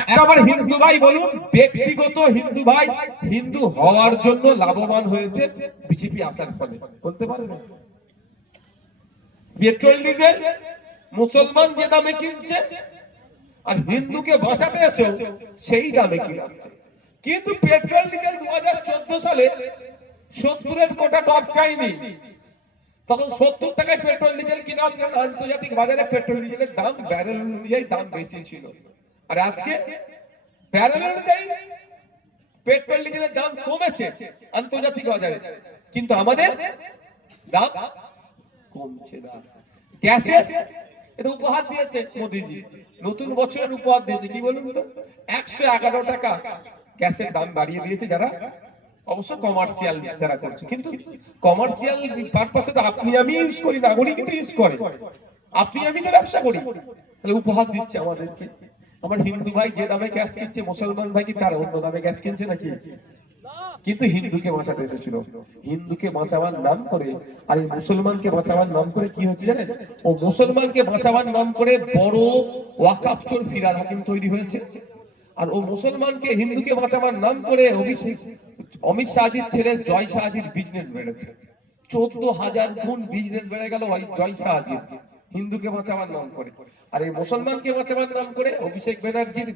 একটা আমার হিন্দু ভাই বলুন, ব্যক্তিগত হিন্দু ভাই হিন্দু হওয়ার জন্য লাভবান হয়েছে বিজেপি আসার ফলে, বলতে পারবেন? পেট্রোল ডিজেল মুসলমান যে দামে কিনছে আর হিন্দুকে বাঁচাতে এসেও সেই দামে কিনাচ্ছে। কিন্তু পেট্রোল ডিজেল 2014 সালে 70-এর কোটা টপ খায়নি, তখন 70 টাকায় পেট্রোল ডিজেল কিনা হতো। আন্তর্জাতিক বাজারে পেট্রোল ডিজেলের দাম ব্যারেল অনুযায়ী দাম বেশি ছিল, আর আজকে ব্যারেল অনুযায়ী পেট্রোল ডিজেলের দাম কমেছে আন্তর্জাতিক বাজারে, কিন্তু আমাদের দাম কমছে না। গ্যাসের এটা উপহার দিয়েছে মোদিজি, নতুন বছরের উপহার দিয়েছে, কি বলুন তো, 111 টাকা গ্যাসের দাম বাড়িয়ে দিয়েছে, যারা অবশ্য কমার্শিয়াল যারা করছে। কিন্তু কমার্শিয়াল পারপাসে তো আপনি আমি ইউজ করি না, উনি কিন্তু ইউজ করে, আপনি আমি তো ব্যবসা করি, তাহলে উপহার দিচ্ছে আমাদেরকে। আমার হিন্দু ভাই যে দামে গ্যাস কিনছে, মুসলমান ভাই কি তার অন্য দামে গ্যাস কিনছে নাকি? কিন্তু হিন্দুকে বাঁচাতে এসেছিল, হিন্দুকে বাঁচাবার নাম করে আর এই মুসলমানকে বাঁচাবার নাম করে কি হচ্ছে জানেন? ও মুসলমানকে বাঁচাবার নাম করে বড় ওয়াকাফ চোর ফিরাদ হাকিম তৈরি হয়েছে, আর ও মুসলমানকে হিন্দুকে বাঁচাবার নাম করে অমিত শাহজির ছেলে জয় শাহজির বিজনেস বেড়েছে, 14,000 গুণ বিজনেস বেড়ে গেল ওই জয় শাহজির, হিন্দুকে বাঁচাবার নাম করে। আর এই মুসলমানকে বাঁচাবার নাম করে অভিষেক ব্যানার্জির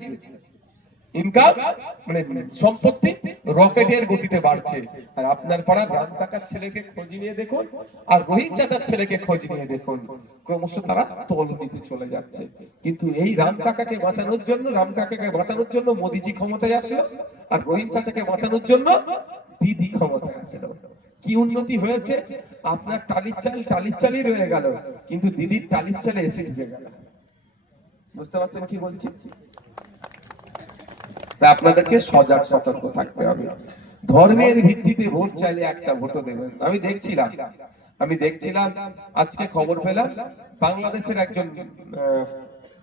ইনকাম মানে সম্পত্তি রকেটের গতিতে বাড়ছে। আর আপনার পাড়ার রাম কাকার ছেলেকে খোঁজ নিয়ে দেখুন আর রহিম চাচার ছেলেকে খোঁজ নিয়ে দেখুন, ক্রমশ তারা তল দিতে চলে যাচ্ছে। কিন্তু এই রাম কাকাকে বাঁচানোর জন্য মোদিজি ক্ষমতায় আসলো, আর রহিম চাচাকে বাঁচানোর জন্য দিদি ক্ষমতায় আসলো। কি উন্নতি হয়েছে? আপনার টালির চালই রয়ে গেল, কিন্তু দিদির টালির চালে এসে ঢুকে গেল। বুঝতে পারছেন কি বলছি? আপনাদেরকে সজাগ সতর্ক থাকতে হবে। ধর্মের ভিত্তিতে ভোট চাইলে একটা ভোটও দেবেন। আমি দেখছিলাম আজকে খবর পেলাম বাংলাদেশের একজন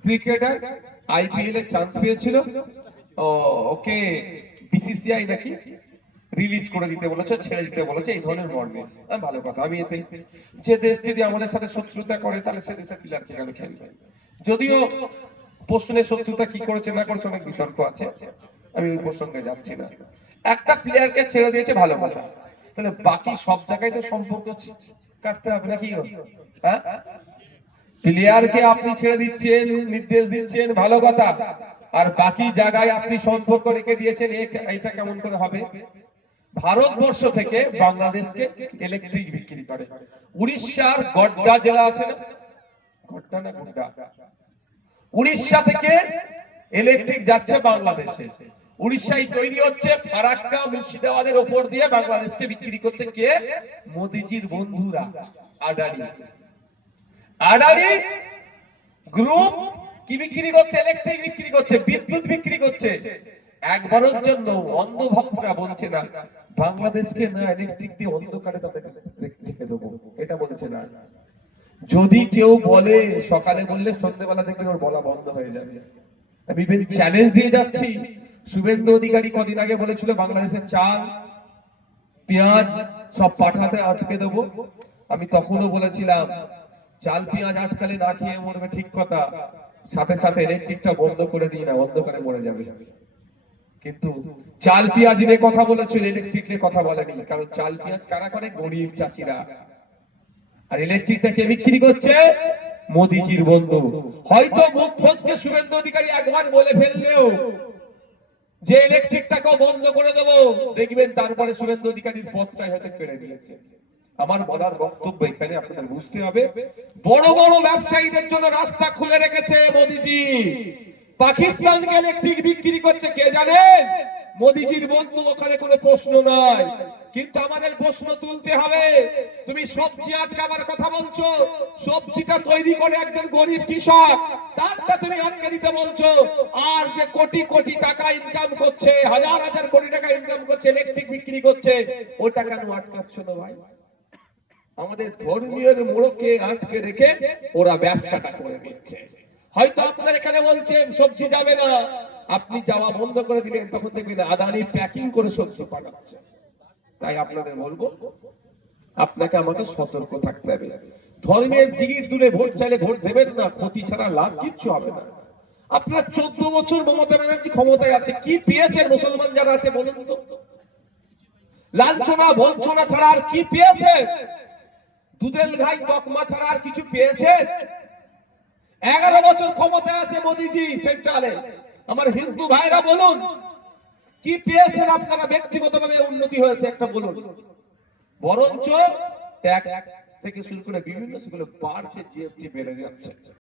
ক্রিকেটার আইপিএল এর চান্স পেয়েছিল, ওকে বিসিসিআই নাকি রিলিজ করে দিতে বলেছে, ছেড়ে দিতে বলেছে, এই ধরনের মর্মে। ভালো কথা, আমি এতে যে দেশ যদি আমাদের সাথে শত্রুতা করে তাহলে সে দেশের প্লেয়ারকে কেন খেলবে? যদিও প্রশ্নের শত্রুতা কি করেছে না করেছে অনেক বিতর্ক আছে, আমি ওই প্রসঙ্গে যাচ্ছি না। একটা প্লেয়ারকে ছেড়ে দিয়েছে, ভালো কথা, তাহলে বাকি সব জায়গায় তো সম্পর্ক কাটতে হবে নাকি? হ্যাঁ, প্লেয়ারকে আপনি ছেড়ে দিচ্ছেন, নির্দেশ দিচ্ছেন, ভালো কথা, আর বাকি জায়গায় আপনি সম্পর্ক রেখে দিয়েছেন, এটা কেমন করে হবে? ভারতবর্ষ থেকে বাংলাদেশকে ইলেকট্রিক বিক্রি করে, উড়িষ্যার গড্ডা জেলা আছে না, গড্ডা না গুড্ডা, উড়িষ্যা থেকে ইলেকট্রিক যাচ্ছে বাংলাদেশে, উড়িষ্যায় তৈরি হচ্ছে, ফারাক্কা মুর্শিদাবাদের উপর দিয়ে বাংলাদেশকে বিক্রি করছে কে? মোদিজির বন্ধুরা, আদানি গ্রুপ কি বিক্রি করছে? ইলেকট্রিক বিক্রি করছে, বিদ্যুৎ বিক্রি করছে। একবারের জন্য অন্ধ ভক্তরা বলছে না বাংলাদেশকে না ইলেকট্রিক দিয়ে অন্ধকারে তাদের রেখে দেবো, এটা বলছে না। যদি কেউ বলে, সকালে বললে সন্ধ্যেবেলা দেখবেন ওর বলা বন্ধ হয়ে যাবে। আমি চ্যালেঞ্জ দিয়ে যাচ্ছি, শুভেন্দু অধিকারী কদিন আগে বলেছিল বাংলাদেশের চাল পেঁয়াজ সব পাঠাতে আটকে দেবো। আমি তখনও বলেছিলাম চাল পেঁয়াজ আটকালে না খেয়ে মরবে, ঠিক কথা, সাথে সাথে ইলেকট্রিকটা বন্ধ করে দিই না, অন্ধকারে মরে যাবে। কিন্তু চাল পেঁয়াজ নিয়ে কথা বলেছিল, ইলেকট্রিক নিয়ে কথা বলেনি, কারণ চাল পেঁয়াজ কারা করে? গরিব চাষিরা। আর ইলেকট্রিকটা কে বিক্রি করছে? মোদিজির বন্ধু। হয়তো মুখ ফসকে শুভেন্দু অধিকারী একবার বলে ফেললেও যে ইলেকট্রিকটাকেও বন্ধ করে দেবো, দেখবেন তারপরে শুভেন্দু অধিকারীর পথটাই হয়তো কেড়ে নিয়েছে। আমার বলার বক্তব্য এখানে আপনাদের বুঝতে হবে, বড় বড় ব্যবসায়ীদের জন্য রাস্তা খুলে রেখেছে মোদিজি। পাকিস্তানকে ইলেকট্রিক বিক্রি করছে কে জানেন? মোদিজির বন্ধু। ওখানে কোনো প্রশ্ন নাই, কিন্তু আমাদের প্রশ্ন তুলতে হবে। তুমি সবজি আটকাবার কথা বলছো, সবজিটা তৈরি করে একজন গরিব কৃষক, তারটা তুমি আটকে দিতে বলছো, আর যে কোটি কোটি টাকা ইনকাম করছে, হাজার হাজার কোটি টাকা ইনকাম করছে, ইলেকট্রিক বিক্রি করছে, ওটা কেন আটকাচ্ছ না ভাই? আমাদের ধর্মীয় মোড়কে আটকে রেখে ওরা ব্যবসাটা করে নিচ্ছে। হয়তো আপনার এখানে বলছে সবজি যাবে না, আপনি যাওয়া বন্ধ করে দিলেন, তখন দেখবেন আদানি প্যাকিং করে সবজি পাঠাচ্ছে। তাই আপনাদের বলবো, আপনাকে আমাকে সতর্ক থাকতে হবে। ধর্মের জিগির দূরে ভোট চাইলে ভোট দেবেন না, ক্ষতি ছাড়া লাভ কিচ্ছু হবে না। আপনার 14 বছর মমতা ব্যানার্জি ক্ষমতায় আছে, কি পেয়েছেন মুসলমান যারা আছে বলুন তো? লাঞ্ছনা বঞ্চনা ছাড়া আর কি পেয়েছেন? দুধেল ঘাই তকমা ছাড়া আর কিছু পেয়েছেন? 11 বছর ক্ষমতায় আছে মোদিজি সেন্ট্রালে। আমার হিন্দু ভাইরা বলুন, কি পেয়েছেন আপনারা? ব্যক্তিগতভাবে উন্নতি হয়েছে একটা বলুন? বরঞ্চ ট্যাক্স থেকে শুরু করে বিভিন্ন সেগুলো বাড়ছে, জিএসটি বেড়ে যাচ্ছে।